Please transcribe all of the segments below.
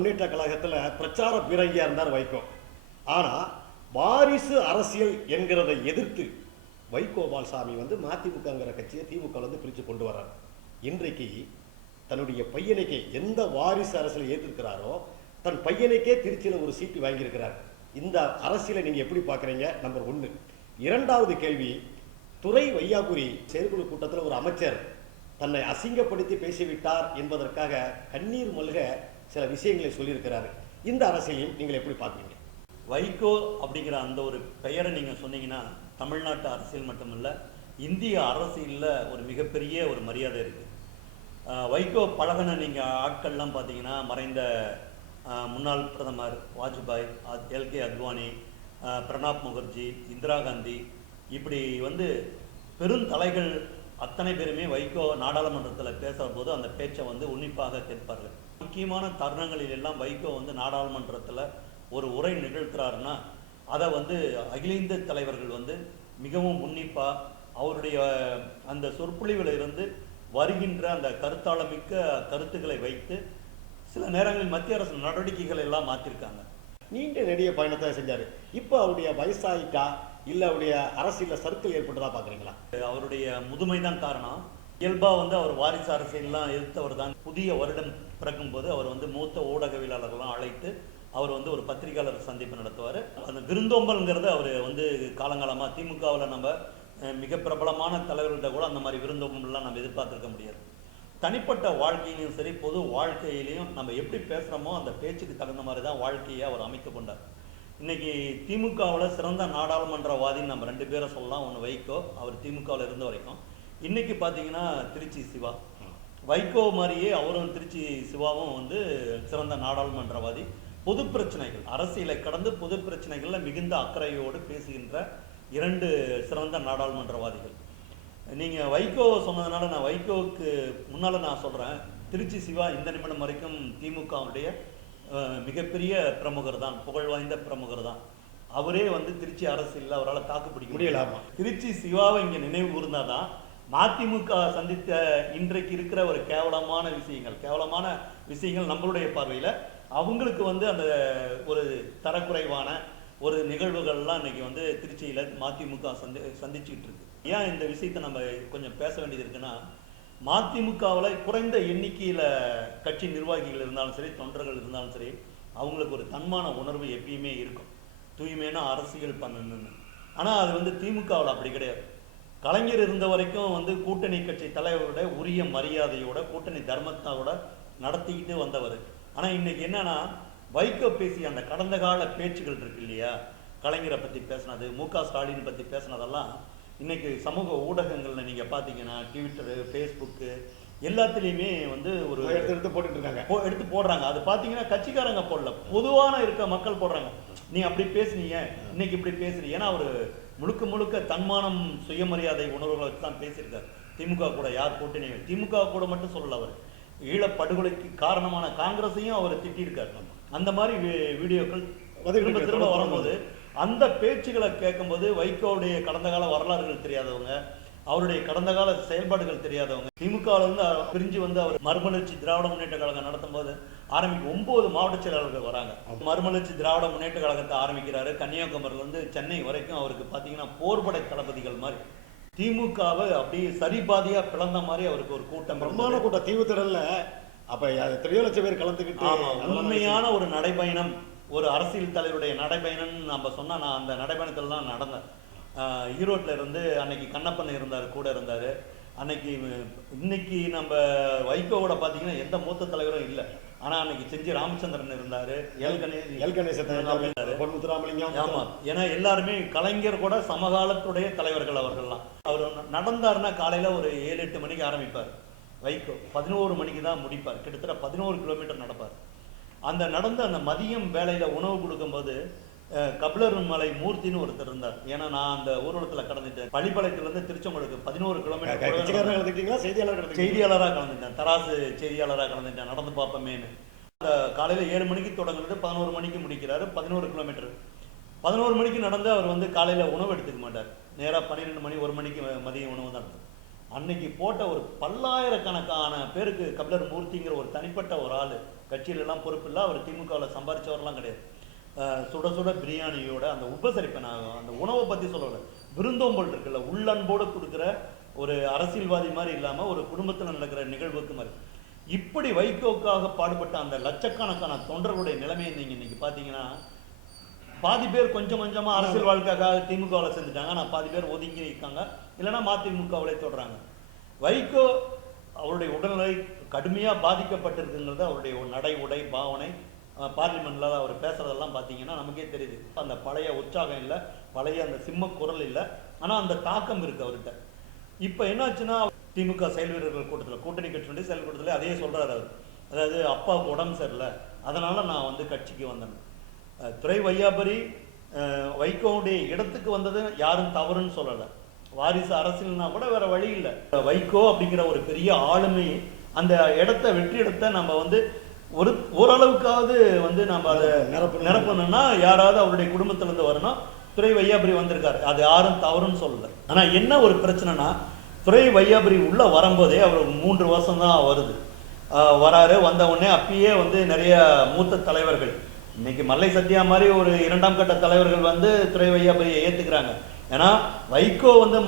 முன்னேற்ற கழகத்தில் பிரச்சார பீரங்கியா இருந்தார் வைகோ. ஆனா வாரிசு அரசியல் என்கிறதை எதிர்த்து வைகோபால்சாமி மதிமுகங்கிற கட்சியை திமுக பிரித்து கொண்டு வர்றார். இன்றைக்கு தன்னுடைய பையனுக்கே எந்த வாரிசு அரசியலை ஏற்றிருக்கிறாரோ தன் பையனுக்கே திருச்சியில் ஒரு சீட்டு வாங்கியிருக்கிறார். இந்த அரசியலை நீங்க எப்படி பார்க்குறீங்க? நம்பர் 1. இரண்டாவது கேள்வி, துரை வையாபுரி செயற்குழு கூட்டத்தில் ஒரு அமைச்சர் தன்னை அசிங்கப்படுத்தி பேசிவிட்டார் என்பதற்காக கண்ணீர் மல்க சில விஷயங்களை சொல்லியிருக்கிறார். இந்த அரசியலையும் நீங்கள் எப்படி பார்க்குறீங்க? வைகோ அப்படிங்கிற அந்த ஒரு பெயரை நீங்கள் சொன்னீங்கன்னா தமிழ்நாட்டு அரசியல் மட்டுமல்ல, இந்திய அரசியலில் ஒரு மிகப்பெரிய ஒரு மரியாதை இருக்குது. வைகோ பழகின நீங்கள் ஆட்கள்லாம் பார்த்தீங்கன்னா மறைந்த முன்னாள் பிரதமர் வாஜ்பாய், எல்கே அத்வானி, பிரணாப் முகர்ஜி, இந்திரா காந்தி, இப்படி பெருந்தலைகள் அத்தனை பேருமே வைகோ நாடாளுமன்றத்தில் பேசுகிற போது அந்த பேச்சை உன்னிப்பாக கேட்பார்கள். முக்கியமான தருணங்களில் எல்லாம் வைகோ நாடாளுமன்றத்தில் ஒரு உரை நிகழ்த்துறாருன்னா அதை அகில இந்திய தலைவர்கள் மிகவும் உன்னிப்பாக அவருடைய அந்த சொற்பொழிவில் இருந்து வருகின்ற அந்த கருத்தாளமிக்க கருத்துக்களை வைத்து சில நேரங்களில் மத்திய அரசு நடவடிக்கைகள் எல்லாம் மாற்றிருக்காங்க. நீண்ட நெடிய பயணத்தை செஞ்சார். இப்போ அவருடைய வயசாயிட்டா இல்லை அவருடைய அரசியலில் சர்க்கிள் ஏற்பட்டதா பார்க்குறீங்களா? அவருடைய முதுமை தான் காரணம். இயல்பாக அவர் வாரிசு அரசியல்லாம் எதிர்த்தவர் தான். புதிய வருடம் பிறக்கும் போது அவர் மூத்த ஊடகவியலாளர்கள்லாம் அழைத்து அவர் ஒரு பத்திரிகையாளர் சந்திப்பு நடத்துவார். அந்த விருந்தோம்பல்ங்கிறத அவர் காலங்காலமாக திமுகவில் நம்ம மிக பிரபலமான தலைவர்கள்ட்ட கூட அந்த மாதிரி விருந்தோம்பல்லாம் நம்ம எதிர்பார்த்துருக்க முடியாது. தனிப்பட்ட வாழ்க்கையிலையும் சரி, பொது வாழ்க்கையிலையும் நம்ம எப்படி பேசுகிறோமோ அந்த பேச்சுக்கு தகுந்த மாதிரி தான் வாழ்க்கையை அவர் அமைத்து கொண்டார். இன்னைக்கு திமுகவில் சிறந்த நாடாளுமன்றவாதின்னு நம்ம 2 பேரை சொல்லலாம். ஒன்று வைகோ, அவர் திமுகவில் இருந்த வரைக்கும். இன்னைக்கு பார்த்தீங்கன்னா திருச்சி சிவா, வைகோ மாதிரியே அவரும் திருச்சி சிவாவும் சிறந்த நாடாளுமன்றவாதி. பொது பிரச்சனைகள், அரசியலை கடந்து பொது பிரச்சனைகளில் மிகுந்த அக்கறையோடு பேசுகின்ற 2 சிறந்த நாடாளுமன்றவாதிகள். நீங்கள் வைகோ சொன்னதுனால நான் வைகோவுக்கு முன்னால் நான் சொல்கிறேன், திருச்சி சிவா இந்த நிமிடம் வரைக்கும் திமுகவுடைய மிகப்பெரிய பிரமுகர் தான், புகழ் வாய்ந்த பிரமுகர் தான். அவரே திருச்சி அரசியலில் அவரால் தாக்கு பிடிக்க முடியலாமா? திருச்சி சிவாவை இங்கே நினைவு கூர்ந்தாதான் மதிமுக சந்தித்த இன்றைக்கு இருக்கிற ஒரு கேவலமான விஷயங்கள் நம்மளுடைய பார்வையில் அவங்களுக்கு அந்த ஒரு தரக்குறைவான ஒரு நிகழ்வுகள்லாம் இன்னைக்கு திருச்சியில் மதிமுக சந்திச்சுக்கிட்டு இருக்கு. ஏன் இந்த விஷயத்தை நம்ம கொஞ்சம் பேச வேண்டியது இருக்குன்னா, மதிமுகவில் குறைந்த எண்ணிக்கையில் கட்சி நிர்வாகிகள் இருந்தாலும் சரி, தொண்டர்கள் இருந்தாலும் சரி, அவங்களுக்கு ஒரு தன்மான உணர்வு எப்பயுமே இருக்கும், தூய்மையான அரசியல் பண்ணணும்னு. ஆனால் அது திமுகவில் அப்படி கிடையாது. கலைஞர் இருந்த வரைக்கும் கூட்டணி கட்சி தலைவரோட உரிய மரியாதையோட கூட்டணி தர்மத்தோட நடத்திக்கிட்டு வந்தவர். ஆனால் இன்னைக்கு என்னன்னா, வைகோ பேசிய அந்த கடந்த கால பேச்சுகள் இருக்கு இல்லையா, கலைஞரை பற்றி பேசினது, மு.க. ஸ்டாலின் பற்றி பேசினதெல்லாம் இன்னைக்கு சமூக ஊடகங்களில் நீங்கள் பார்த்தீங்கன்னா ட்விட்டரு, ஃபேஸ்புக்கு எல்லாத்துலேயுமே ஒரு எடுத்து போட்டுட்டு இருக்காங்க, எடுத்து போடுறாங்க. அது பார்த்தீங்கன்னா கட்சிக்காரங்க போடல, பொதுவான இருக்க மக்கள் போடுறாங்க. நீ அப்படி பேசுனீங்க, இன்னைக்கு இப்படி பேசுறீங்க. ஏன்னா அவர் முழுக்க தன்மானம் சுயமரியாதை உணர்வுகளை வச்சு தான் பேசியிருக்காரு. திமுக கூட யார் கூட்டணி, திமுக கூட மட்டும் சொல்லல, அவர் ஈழப்படுகொலைக்கு காரணமான காங்கிரஸையும் அவர் திட்டியிருக்காரு. அந்த மாதிரி வீடியோக்கள் திரும்ப வரும்போது அந்த பேச்சுகளை கேட்கும்போது வைகோவுடைய கடந்த கால வரலாறுகள் தெரியாதவங்க, அவருடைய கடந்த கால செயல்பாடுகள் தெரியாதவங்க, திமுகவிலிருந்து பிரிஞ்சு அவர் மறுமலர்ச்சி திராவிட முன்னேற்ற கழகம் நடத்தும் போது 9 மாவட்ட செயலாளர்கள் வராங்க. மறுமலர்ச்சி திராவிட முன்னேற்ற கழகத்தை ஆரம்பிக்கிறாரு. கன்னியாகுமரியிலிருந்து சென்னை வரைக்கும் அவருக்கு பார்த்தீங்கன்னா போர்படை தளபதிகள் மாதிரி திமுகவை அப்படியே சரிபாதியா பிளந்த மாதிரி அவருக்கு ஒரு கூட்டம், பிரம்மாண்ட கூட்டம் தீவுத்திடல்ல. அப்ப 3 லட்சம் பேர் கலந்துக்கிட்டு உண்மையான ஒரு நடைபயணம், ஒரு அரசியல் தலைவருடைய நடைபயணம் நம்ம சொன்னா, நான் அந்த நடைபயணத்தில் தான் நடந்தேன். ஈரோட்டில் இருந்து அன்னைக்கு கண்ணப்பன் இருந்தார், கூட இருந்தார். அன்னைக்கு இன்னைக்கு நம்ம வைகோவோட பார்த்தீங்கன்னா எந்த மூத்த தலைவரும் இல்லை. ஆனால் அன்னைக்கு செஞ்சி ராமச்சந்திரன் இருந்தார், எல் கணேசன், ஆமாம். ஏன்னா எல்லாருமே கலைஞர் கூட சமகாலத்துடைய தலைவர்கள் அவர்கள்லாம். அவர் நடந்தாருன்னா காலையில் ஒரு 7-8 மணிக்கு ஆரம்பிப்பார். வைகோ 11 மணிக்கு தான் முடிப்பார். கிட்டத்தட்ட 11 கிலோமீட்டர் நடப்பார். அந்த நடந்த அந்த மதியம் வேலையில் உணவு கொடுக்கும்போது கபிலர் மலை மூர்த்தின்னு ஒருத்தர் இருந்தார். ஏன்னா நான் அந்த ஊர்வலத்தில் கடந்துட்டேன். பள்ளிப்பாளையத்துலேருந்து திருச்செங்கோடுக்கு 11 கிலோமீட்டர் செய்தியாளராக கலந்துட்டேன், தராசு செய்தியாளராக கலந்துட்டேன், நடந்து பார்ப்போமேன்னு. அந்த காலையில் 7 மணிக்கு தொடங்குறது 11 மணிக்கு முடிக்கிறாரு, 11 கிலோமீட்டர். 11 மணிக்கு நடந்து அவர் காலையில் உணவு எடுத்துக்க மாட்டார். நேராக 12 மணி 1 மணிக்கு மதிய உணவு தான். அன்னைக்கு போட்ட ஒரு பல்லாயிரக்கணக்கான பேருக்கு கபிலர் மூர்த்திங்கிற ஒரு தனிப்பட்ட ஒரு ஆள், கட்சியிலெல்லாம் பொறுப்பு இல்லை, அவர் திமுகவில் சம்பாதிச்சவரெல்லாம் கிடையாது. சுட சுட பிரியாணியோட அந்த உபசரிப்பை, நான் அந்த உணவை பற்றி சொல்லலை, விருந்தோம்பல் இருக்குல்ல, உள்ளன்போடு கொடுக்குற ஒரு அரசியல்வாதி மாதிரி இல்லாமல் ஒரு குடும்பத்தில் நடக்கிற நிகழ்வுக்கு மாதிரி. இப்படி வைகோக்காக பாடுபட்ட அந்த லட்சக்கணக்கான தொண்டர்களுடைய நிலைமையை நீங்கள் இன்னைக்கு பார்த்தீங்கன்னா, பாதி பேர் கொஞ்சம் கொஞ்சமாக அரசியல் வாழ்க்கைக்காக திமுகவில் செஞ்சுட்டாங்க, ஆனால் பாதி பேர் ஒதுங்கி இருக்காங்க, இல்லைன்னா மதிமுகவிலே தொடர்றாங்க. வைகோ அவருடைய உடல்நிலை கடுமையாக பாதிக்கப்பட்டிருக்குங்கிறது அவருடைய நடை உடை பாவனை, பார்லிமெண்ட்டில் அவர் பேசுகிறதெல்லாம் பார்த்தீங்கன்னா நமக்கே தெரியுது. அந்த பழைய உற்சாகம் இல்லை, பழைய அந்த சிம்ம குரல் இல்லை, ஆனால் அந்த தாக்கம் இருக்குது அவர்கிட்ட. இப்போ என்னாச்சுன்னா, திமுக செயல் வீரர்கள் கூட்டத்தில், கூட்டணி கட்சியுடைய செயல் கூட்டத்தில் அதையே சொல்கிறார் அவர். அதாவது அப்பாவுக்கு உடம்பு சரியில்லை, அதனால் நான் வந்து கட்சிக்கு வந்தேன். துரை வையாபுரி வைகோவுடைய இடத்துக்கு வந்தது யாரும் தவறுன்னு சொல்லலை. வாரிசு அரசியல்னா கூட வேற வழி இல்லை. வைகோ அப்படிங்கிற ஒரு பெரிய ஆளுமை அந்த இடத்த வெற்றி இடத்த நம்ம வந்து ஓரளவுக்காவது வந்து நம்ம அதை நிரப்பணும்னா யாராவது அவருடைய குடும்பத்திலேருந்து வரணும். துரை வையாபுரி வந்திருக்காரு, அது யாரும் தவறுன்னு சொல்லலை. ஆனால் என்ன ஒரு பிரச்சனைனா, துரை வையாபுரி உள்ள வரும்போதே அவர் 3 வருஷம் தான் வருது, வராரு. வந்த உடனே அப்பயே வந்து நிறைய மூத்த தலைவர்கள், இன்னைக்கு மல்லை சத்யா மாதிரி ஒரு 2ஆம் கட்ட தலைவர்கள் வந்து துரை வையாபுரியை ஏற்றுக்கிறாங்க. ஏன்னா வைகோ வந்து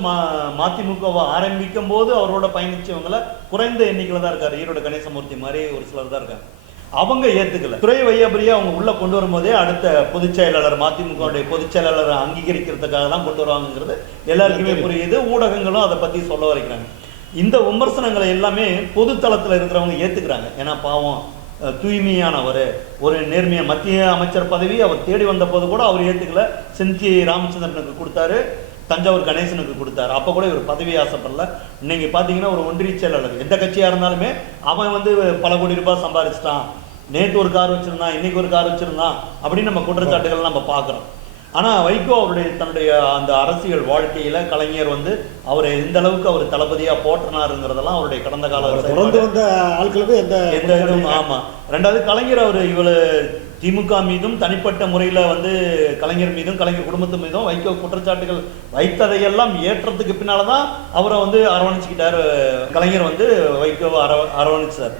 மதிமுகவை ஆரம்பிக்கும் போது அவரோட பயணிச்சவங்கள குறைந்த எண்ணிக்கையில் தான் இருக்காரு. ஈரோடு கணேசமூர்த்தி மாதிரி ஒரு சிலர் தான் இருக்காங்க, அவங்க ஏற்றுக்கல. துரை வையாபுரியை அவங்க உள்ள கொண்டு வரும்போதே அடுத்த பொதுச் செயலாளர், மதிமுகவுடைய பொதுச் செயலாளரை அங்கீகரிக்கிறதுக்காக தான் கொண்டு வருவாங்கிறது எல்லாருக்குமே புரியுது. ஊடகங்களும் அதை பற்றி சொல்ல வரைக்கிறாங்க. இந்த விமர்சனங்களை எல்லாமே பொது தளத்தில் இருக்கிறவங்க ஏற்றுக்கிறாங்க. ஏன்னா பாவம் தூய்மையானவர், ஒரு நேர்மையா மத்திய அமைச்சர் பதவி அவர் தேடி வந்த போது கூட அவர் ஏற்றுக்கல. செஞ்சி ராமச்சந்திரனுக்கு கொடுத்தாரு, தஞ்சாவூர் கணேசனுக்கு கொடுத்தாரு, அப்போ கூட இவர் பதவி ஆசைப்படல. இன்னைக்கு பார்த்தீங்கன்னா ஒரு ஒன்றிய செயலாளர், எந்த கட்சியாக இருந்தாலுமே அவன் வந்து பல கோடி ரூபாய் சம்பாதிச்சிட்டான், நேற்று ஒரு கார் வச்சிருந்தான், இன்னைக்கு ஒரு கார் வச்சிருந்தான் அப்படின்னு நம்ம குற்றச்சாட்டுகள் நம்ம பார்க்குறோம். ஆனால் வைகோ அவருடைய தன்னுடைய அந்த அரசியல் வாழ்க்கையில் கலைஞர் வந்து அவரை எந்த அளவுக்கு அவர் தளபதியாக போற்றினாருங்கிறதெல்லாம் அவருடைய கடந்த கால ஆட்களுக்கு எந்த இதுவும். ஆமாம். ரெண்டாவது கலைஞர் அவர் இவ்வளவு திமுக மீதும் தனிப்பட்ட முறையில் வந்து கலைஞர் மீதும் கலைஞர் குடும்பத்து மீதும் வைகோ குற்றச்சாட்டுகள் வைத்ததையெல்லாம் ஏற்றத்துக்கு பின்னால் தான் அவரை வந்து அரவணைச்சிக்கிட்டார் கலைஞர், வந்து வைகோவை அரவணைச்சார்.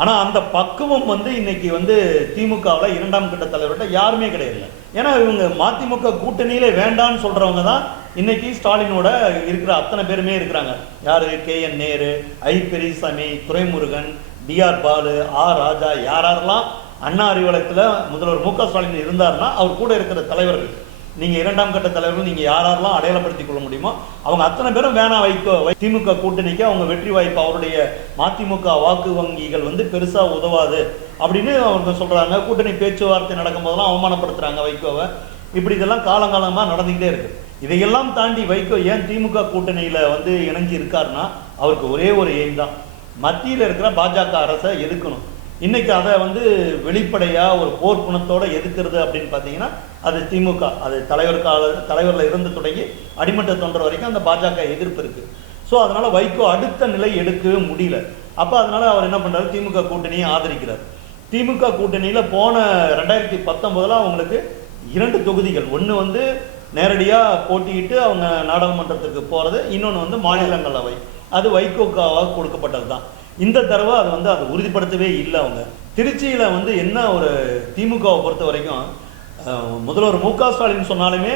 ஆனால் அந்த பக்குவம் வந்து இன்னைக்கு வந்து திமுகவில் 2ஆம் கட்ட தலைவர்கிட்ட யாருமே கிடையாது. ஏன்னா இவங்க மதிமுக கூட்டணியில வேண்டான்னு சொல்றவங்க தான் இன்னைக்கு ஸ்டாலினோட இருக்கிற அத்தனை பேருமே இருக்கிறாங்க. யாரு? KN நேரு, ஐ பெரியசாமி, துரைமுருகன், DR பாலு, ராஜா, யாரெல்லாம் அண்ணா அறிவாலயத்தில் முதல்வர் MK ஸ்டாலின் இருந்தாருன்னா அவர் கூட இருக்கிற தலைவர்கள், நீங்க 2ஆம் கட்ட தலைவர்கள் நீங்க யாரெல்லாம் அடையாளப்படுத்திக் கொள்ள முடியுமோ அவங்க அத்தனை பேரும் வேணா வைகோ திமுக கூட்டணிக்கு அவங்க வெற்றி வாய்ப்பு, அவருடைய மதிமுக வாக்கு வங்கிகள் வந்து பெருசா உதவாது அப்படின்னு அவங்க சொல்றாங்க. கூட்டணி பேச்சுவார்த்தை நடக்கும் போதெல்லாம் அவமானப்படுத்துறாங்க வைகோவை. இப்படி இதெல்லாம் காலங்காலமா நடந்துகிட்டே இருக்கு. இதையெல்லாம் தாண்டி வைகோ ஏன் திமுக கூட்டணியில வந்து இணைஞ்சு இருக்காருன்னா அவருக்கு ஒரே ஒரு எய்ம் தான், மத்தியில் இருக்கிற பாஜக அரசை எதிர்க்கணும். இன்னைக்கு அதை வந்து வெளிப்படையா ஒரு போர் குணத்தோட எதிர்க்கிறது அப்படின்னு பார்த்தீங்கன்னா அது திமுக. அது தலைவரில் இருந்து தொடங்கி அடிமட்ட தொண்டர் வரைக்கும் அந்த பாஜக எதிர்ப்பு இருக்கு. ஸோ அதனால வைகோ அடுத்த நிலை எடுக்கவே முடியல. அப்போ அதனால அவர் என்ன பண்றாரு, திமுக கூட்டணியை ஆதரிக்கிறார். திமுக கூட்டணியில போன 2019 அவங்களுக்கு 2 தொகுதிகள், ஒன்று வந்து நேரடியாக போட்டியிட்டு அவங்க நாடாளுமன்றத்துக்கு போறது, இன்னொன்று வந்து மாநிலங்களவை, அது வைகோக்காக கொடுக்கப்பட்டது தான். இந்த தடவை அது வந்து அதை உறுதிப்படுத்தவே இல்லை. அவங்க திருச்சியில வந்து என்ன ஒரு திமுகவை பொறுத்த வரைக்கும் முதல்வர் MK ஸ்டாலின் சொன்னாலுமே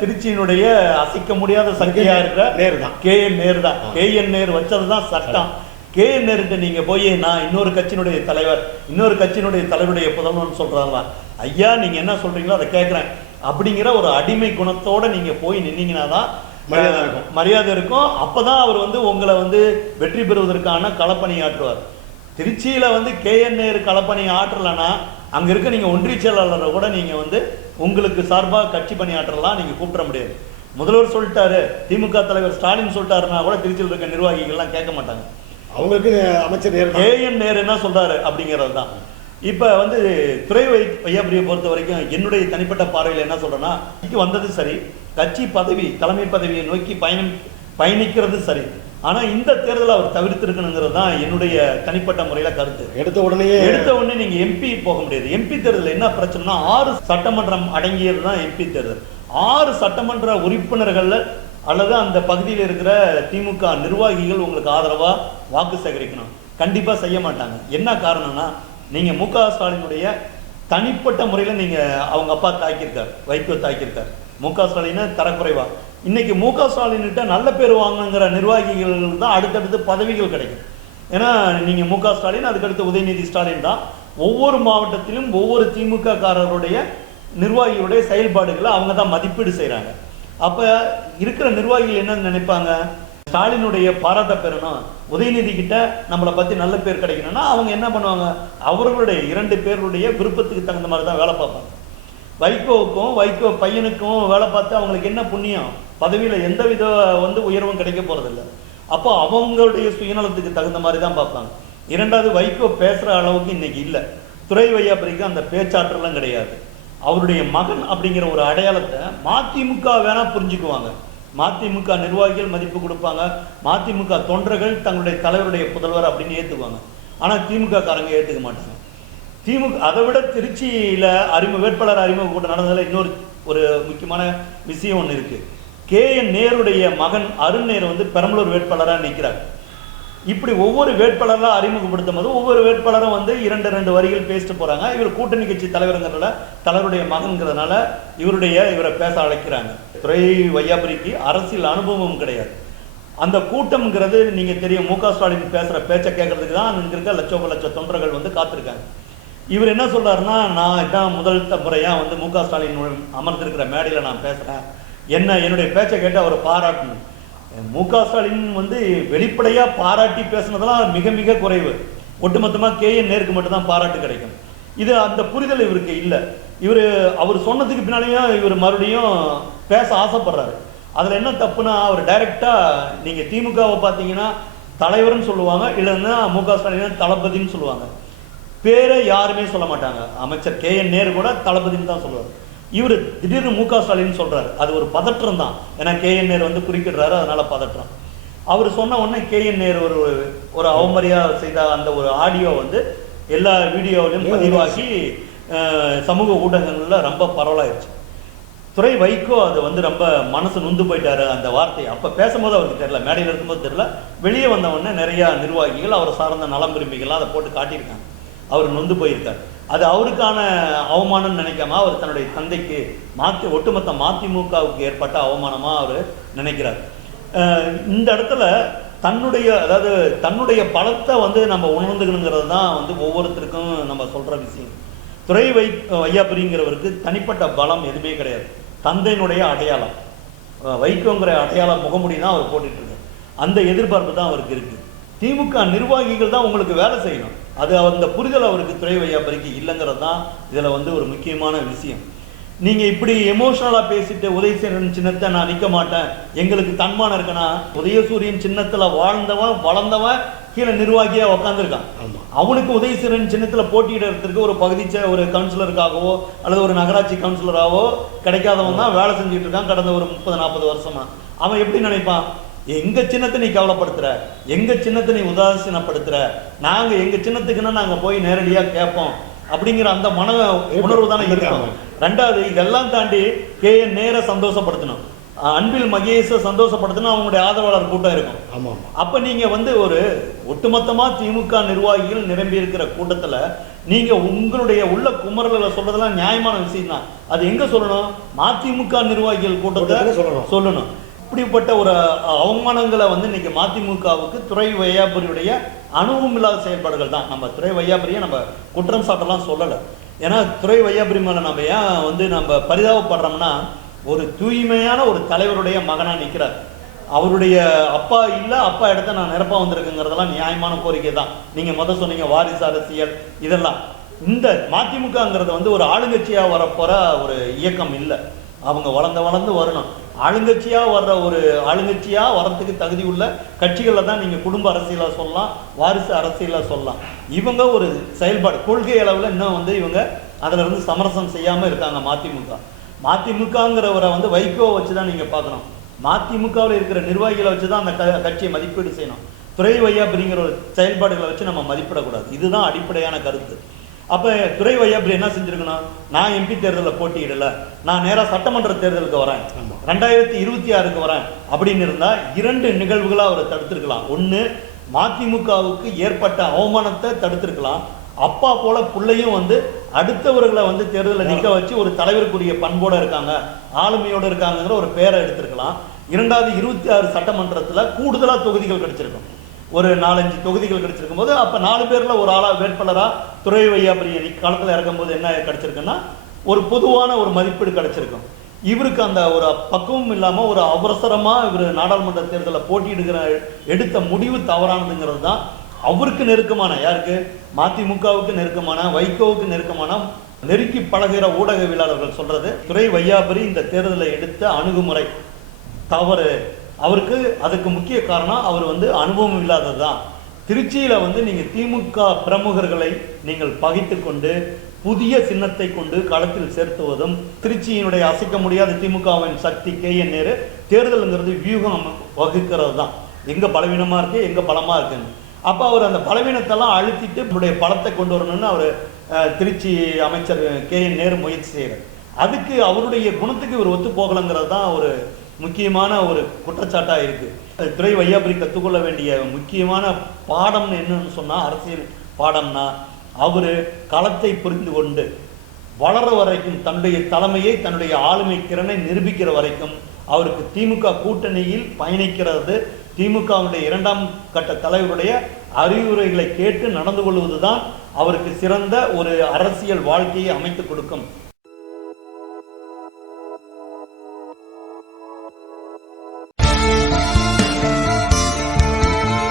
திருச்சியினுடைய அசைக்க முடியாத சக்தியா இருக்கிற நேரு தான், KN நேரு தான். KN நேரு வச்சதுதான் சட்டம். KN நேருட்டு நீங்க போய் நான் இன்னொரு கட்சியினுடைய தலைவர், இன்னொரு கட்சியினுடைய தலைவருடைய புதல்வன் சொல்றாங்களா, ஐயா நீங்க என்ன சொல்றீங்களோ அதை கேட்கிறேன் அப்படிங்கிற ஒரு அடிமை குணத்தோட நீங்க போய் நின்னீங்கன்னா தான் மரியாதை இருக்கும். அப்பதான் அவர் வந்து உங்களை வந்து வெற்றி பெறுவதற்கான களப்பணி ஆற்றுவார். திருச்சியில வந்து KN நேரு களப்பணி ஆற்றலன்னா அங்க இருக்க நீங்க ஒன்றிய செயலாளரை கூட நீங்க வந்து உங்களுக்கு சார்பாக கட்சி பணியாற்றலாம் நீங்க கூப்பிட முடியாது. முதல்வர் சொல்லிட்டாரு, திமுக தலைவர் ஸ்டாலின் சொல்லிட்டாருன்னா கூட திருச்சியில் இருக்க நிர்வாகிகள்லாம் கேட்க மாட்டாங்க. அவங்களுக்கு அமைச்சர் KN நேரு என்ன சொல்றாரு அப்படிங்கிறது தான். இப்ப வந்து துரை வையாபுரியை பொறுத்த வரைக்கும் என்னுடைய தனிப்பட்ட பார்வையில் என்ன சொல்றேன்னா, வந்தது சரி, கட்சி பதவி தலைமை பதவியை நோக்கி பயணிக்கிறது சரி, ஆனா இந்த தேர்தலை அவர் தவிர்த்திருக்கணுங்கிறது தான் என்னுடைய தனிப்பட்ட முறையில கருத்து. எடுத்த உடனே நீங்க MP போக முடியாது. MP தேர்தல் என்ன பிரச்சனைனா 6 சட்டமன்றம் அடங்கியது தான் MP தேர்தல். 6 சட்டமன்ற உறுப்பினர்கள்ல அல்லது அந்த பகுதியில் இருக்கிற திமுக நிர்வாகிகள் உங்களுக்கு ஆதரவா வாக்கு சேகரிக்கணும். கண்டிப்பா செய்ய மாட்டாங்க. என்ன காரணம்னா, நீங்க மு.க. ஸ்டாலினுடைய தனிப்பட்ட முறையில் நீங்க அவங்க அப்பா தாக்கியிருக்கார், வைகோ தாக்கியிருக்கார். மு.க. ஸ்டாலினை தரக்குறைவா இன்னைக்கு மு.க. ஸ்டாலின்கிட்ட நல்ல பேர் வாங்குங்கிற நிர்வாகிகள் தான் அடுத்தடுத்து பதவிகள் கிடைக்கும். ஏன்னா நீங்க மு.க. ஸ்டாலின், அதுக்கடுத்து உதயநிதி ஸ்டாலின் தான் ஒவ்வொரு மாவட்டத்திலும் ஒவ்வொரு திமுக காரருடைய நிர்வாகிகளுடைய செயல்பாடுகளை அவங்க தான் மதிப்பீடு செய்கிறாங்க. அப்போ இருக்கிற நிர்வாகிகள் என்ன நினைப்பாங்க, ஸ்டாலினுடைய பாராட்ட பெறணும், உதயநிதி கிட்ட நம்மளை பற்றி நல்ல பேர் கிடைக்கணும்னா அவங்க என்ன பண்ணுவாங்க, அவர்களுடைய 2 பேருடைய விருப்பத்துக்கு தகுந்த மாதிரி தான் வேலை பார்ப்பாங்க. வைகோவுக்கும் வைகோ பையனுக்கும் வேலை பார்த்து அவங்களுக்கு என்ன புண்ணியம், பதவியில் எந்த வித உயர்வும் கிடைக்க போகிறதில்ல. அப்போ அவங்களுடைய சுயநலத்துக்கு தகுந்த மாதிரி தான் பார்ப்பாங்க. இரண்டாவது, வைகோ பேசுகிற அளவுக்கு இன்னைக்கு இல்லை. துரை வையாபுரிக்கு அந்த பேச்சாற்றலாம் கிடையாது. அவருடைய மகன் அப்படிங்கிற ஒரு அடையாளத்தை மதிமுக வேணா புரிஞ்சுக்குவாங்க, மதிமுக நிர்வாகிகள் மதிப்பு கொடுப்பாங்க, மதிமுக தொண்டர்கள் தங்களுடைய தலைவருடைய புதல்வர் அப்படின்னு ஏற்றுக்குவாங்க. ஆனால் திமுக காரங்க ஏற்றுக்க மாட்டாங்க. திமுக அதை விட திருச்சியில் வேட்பாளர் அறிமுக கூட்டம் நடந்ததில் இன்னொரு ஒரு முக்கியமான விஷயம் ஒன்று இருக்குது. KN நேருடைய மகன் அருண் நேரு பெரம்பலூர் வேட்பாளராக நிற்கிறார். இப்படி ஒவ்வொரு வேட்பாளராக அறிமுகப்படுத்தும் போது ஒவ்வொரு வேட்பாளரும் 2 வரிகள் பேசிட்டு போகிறாங்க. இவர் கூட்டணி கட்சி தலைவருங்கிறதுனால, தலைவருடைய மகன்கிறதுனால இவரை பேச அழைக்கிறாங்க. துரை வையாபுரிக்கு அரசியல் அனுபவம் கிடையாது. அந்த கூட்டம்ங்கிறது நீங்கள் தெரியும், மு.க. ஸ்டாலின் பேசுகிற பேச்சை கேட்கறதுக்கு தான் அங்கே இருக்க லட்ச தொண்டர்கள் காத்திருக்காங்க. இவர் என்ன சொல்றாருன்னா, நான் இதான் முதல் முறையாக மு.க. ஸ்டாலின் அமர்ந்திருக்கிற மேடையில் நான் பேசுகிறேன், என்னுடைய பேச்சை கேட்டு அவர் பாராட்டணும். மு.க. ஸ்டாலின் வெளிப்படையாக பாராட்டி பேசுனதெல்லாம் மிக மிக குறைவு. ஒட்டுமொத்தமாக KN நேருக்கு மட்டும்தான் பாராட்டு கிடைக்கும். இது அந்த புரிதல் இவருக்கு இல்லை. அவர் சொன்னதுக்கு பின்னாலேயும் இவர் மறுபடியும் பேச ஆசைப்படுறாரு. அதில் என்ன தப்புனா, அவர் டைரெக்டாக நீங்கள் திமுகவை பார்த்தீங்கன்னா தலைவர்னு சொல்லுவாங்க, இல்லைன்னா மு.க. ஸ்டாலின் தளபதினு சொல்லுவாங்க. பேரை யாருமே சொல்ல மாட்டாங்க. அமைச்சர் KN நேரு கூட தளபதினு தான் சொல்லுவார். இவர் திடீர்னு மு.க. ஸ்டாலின் சொல்றாரு. அது ஒரு பதற்றம் தான். ஏன்னா KN நேரு குறிக்கிடுறாரு, அதனால பதற்றம். அவர் சொன்ன உடனே KN நேரு ஒரு அவமரியாதை செய்த அந்த ஒரு ஆடியோ எல்லா வீடியோவிலையும் பதிவாகி சமூக ஊடகங்களில் ரொம்ப பரவலாயிருச்சு. துரை வைகோ அது ரொம்ப மனசு நொந்து போயிட்டாரு அந்த வார்த்தையை. அப்போ பேசும்போது அவருக்கு தெரியல, மேடையில் இருக்கும்போது தெரியல. வெளியே வந்த உடனே நிறையா நிர்வாகிகள் அவர் சார்ந்த நலம் விரும்பிகள்லாம் அதை போட்டு காட்டியிருக்காங்க. அவர் நொந்து போயிருக்கார். அது அவருக்கான அவமானம் நினைக்காம அவர் தன்னுடைய தந்தைக்கு ஒட்டுமொத்த மதிமுகவுக்கு ஏற்பட்ட அவமானமாக அவர் நினைக்கிறார். இந்த இடத்துல தன்னுடைய பலத்தை நம்ம உணர்ந்துக்கணுங்கிறது தான் ஒவ்வொருத்தருக்கும் நம்ம சொல்கிற விஷயம். துரை வையாபுரிங்கிறவருக்கு தனிப்பட்ட பலம் எதுவுமே கிடையாது. தந்தையினுடைய அடையாளம், வைகோங்கிற அடையாள முகமுடி தான் அவர் போட்டுட்டு இருக்காரு. அந்த எதிர்பார்ப்பு தான் அவருக்கு இருக்கு. திமுக நிர்வாகிகள் தான் உங்களுக்கு வேலை செய்யணும். அது அந்த புரிதல் அவருக்கு துரை வையாபுரிக்கு இல்லைங்கிறது தான் இதில் ஒரு முக்கியமான விஷயம். நீங்கள் இப்படி எமோஷனலாக பேசிட்டு உதயசூரியன் சின்னத்தை நான் நிற்க மாட்டேன், எங்களுக்கு தன்மானம் இருக்குன்னா, உதயசூரியன் சின்னத்தில் வளர்ந்தவன் கீழே நிர்வாகியாக உக்காந்துருக்கான். அவனுக்கு உதயசூரியன் சின்னத்தில் போட்டியிடறதுக்கு ஒரு ஒரு கவுன்சிலருக்காகவோ அல்லது ஒரு நகராட்சி கவுன்சிலராகவோ கிடைக்காதவன் தான் வேலை செஞ்சுட்டு இருக்கான் கடந்த ஒரு 30-40 வருஷமா. அவன் எப்படி நினைப்பான், எங்க சின்னத்தை நீ கவலைப்படுத்துற, எங்க சின்னத்தை நீ உதாசீனப்படுத்துற, நாங்க எங்க சின்னத்துக்குன்னா நாங்க போய் நேரடியா கேட்போம் அப்படிங்கிற அந்த மன உணர்வு தானே இருக்கும். ரெண்டாவது, இதெல்லாம் தாண்டி KN நேர சந்தோஷப்படுத்தணும், அன்பில் மகேஷை சந்தோஷப்படுத்தணும், அவங்களுடைய ஆதரவாளர் கூட்டம் இருக்கும். அப்ப நீங்க ஒரு ஒட்டுமொத்தமா திமுக நிர்வாகிகள் நிரம்பி இருக்கிற கூட்டத்துல நீங்க உங்களுடைய உள்ள குமரல சொல்றதெல்லாம் நியாயமான விஷயம் தான். அது எங்க சொல்லணும், மதிமுக நிர்வாகிகள் கூட்டத்தை சொல்லணும். இப்படிப்பட்ட ஒரு அவமானங்களை இன்னைக்கு மதிமுகவுக்கு துரை வையாபுரியுடைய அனுபவம் இல்லாத செயல்பாடுகள் தான். நம்ம துரை வையாபுரியை நம்ம குற்றம் சாட்டெல்லாம் சொல்லலை. ஏன்னா துரை வையாபுரி மேலே நம்ம ஏன் நம்ம பரிதாபப்படுறோம்னா, ஒரு தூய்மையான ஒரு தலைவருடைய மகனாக நிற்கிறார். அவருடைய அப்பா இல்லை, அப்பா இடத்த நான் நிரப்ப வந்திருக்குங்கிறதெல்லாம் நியாயமான கோரிக்கை தான். நீங்கள் சொன்னீங்க வாரிசு அரசியல், இதெல்லாம் இந்த மதிமுகங்கிறது ஒரு ஆளுங்கட்சியாக வரப்போகிற ஒரு இயக்கம் இல்லை. அவங்க வளர்ந்து வரணும். ஆளுங்கட்சியாக வர்றதுக்கு தகுதி உள்ள கட்சிகளில் தான் நீங்கள் குடும்ப அரசியலாக சொல்லலாம், வாரிசு அரசியலாக சொல்லலாம். இவங்க ஒரு செயல்பாடு கொள்கை அளவில் இன்னும் இவங்க அதிலிருந்து சமரசம் செய்யாமல் இருக்காங்க. மதிமுகங்கிறவரை வைகோவை வச்சு தான் நீங்கள் பார்க்கணும். மதிமுகவில் இருக்கிற நிர்வாகிகளை வச்சு தான் அந்த கட்சியை மதிப்பீடு செய்யணும். துரை வையாபுரிங்கிற ஒரு செயல்பாடுகளை வச்சு நம்ம மதிப்பிடக்கூடாது. இதுதான் அடிப்படையான கருத்து. அப்ப துரை வையாபுரி என்ன செஞ்சிருக்கணும், நான் எம்பி தேர்தலில் போட்டியிடல, நான் நேரா சட்டமன்ற தேர்தலுக்கு வரேன், 2026க்கு வரேன் அப்படின்னு இருந்தா 2 நிகழ்வுகளை அவர் தடுத்திருக்கலாம். ஒண்ணு, மதிமுகவுக்கு ஏற்பட்ட அவமானத்தை தடுத்திருக்கலாம். அப்பா போல பிள்ளையும் வந்து அடுத்தவர்களை வந்து தேர்தலில் நிற்க வச்சு ஒரு தலைவருக்குரிய பண்போட இருக்காங்க, ஆளுமையோட இருக்காங்கிற ஒரு பேரை எடுத்திருக்கலாம். 2026 சட்டமன்றத்துல கூடுதலா தொகுதிகள் கிடைச்சிருக்கும். ஒரு 4-5 தொகுதிகள் கிடைச்சிருக்கும் போது அப்ப 4 பேர்ல ஒரு ஆளா வேட்பாளரா துரை வையாபுரி காலத்துல இறக்கும் போது என்ன கிடைச்சிருக்குன்னா ஒரு பொதுவான ஒரு மதிப்பீடு கிடைச்சிருக்கும். இவருக்கு அந்த ஒரு பக்குவம் இல்லாம ஒரு அவசரமா இவர் நாடாளுமன்ற தேர்தலில் போட்டியிடுகிற எடுத்த முடிவு தவறானதுங்கிறது தான் அவருக்கு நெருக்கமான, யாருக்கு, மதிமுகவுக்கு நெருக்கமான, வைகோவுக்கு நெருக்கமான, நெருக்கி பழகிற ஊடகவியலாளர்கள் சொல்றது துரை வையாபுரி இந்த தேர்தலை எடுத்த அணுகுமுறை தவறு. அவருக்கு அதுக்கு முக்கிய காரணம் அவர் வந்து அனுபவம் இல்லாதது தான். திருச்சியில வந்து நீங்க திமுக பிரமுகர்களை நீங்கள் பகைத்து கொண்டு புதிய சின்னத்தை கொண்டு களத்தில் சேர்த்துவதும், திருச்சியினுடைய அசைக்க முடியாத திமுகவின் சக்தி KN நேரு தேர்தலுங்கிறது வியூகம் வகுக்கிறது தான். எங்க பலவீனமா இருக்கு, எங்க பலமா இருக்குன்னு. அப்ப அவர் அந்த பலவீனத்தெல்லாம் அழுத்திட்டு நம்முடைய பலத்தை கொண்டு வரணும்னு அவர் திருச்சி அமைச்சர் KN நேரு முயற்சி செய்யறாரு. அதுக்கு அவருடைய குணத்துக்கு இவர் ஒத்து போகலங்கிறது தான் ஒரு முக்கியமான ஒரு குற்றச்சாட்டா இருக்கு. துரை வையாபுரி கற்றுக்கொள்ள வேண்டிய முக்கியமான பாடம்னு என்னன்னு சொன்னா, அரசியல் பாடம்னா, அவரு களத்தை புரிந்து கொண்டு வளர வரைக்கும் தன்னுடைய தலைமையை, தன்னுடைய ஆளுமை திறனை நிரூபிக்கிற வரைக்கும் அவருக்கு திமுக கூட்டணியில் பயணிக்கிறது, திமுகவுடைய 2ஆம் கட்ட தலைவருடைய அறிவுரைகளை கேட்டு நடந்து கொள்வதுதான் அவருக்கு சிறந்த ஒரு அரசியல் வாழ்க்கையை அமைத்து கொடுக்கும்.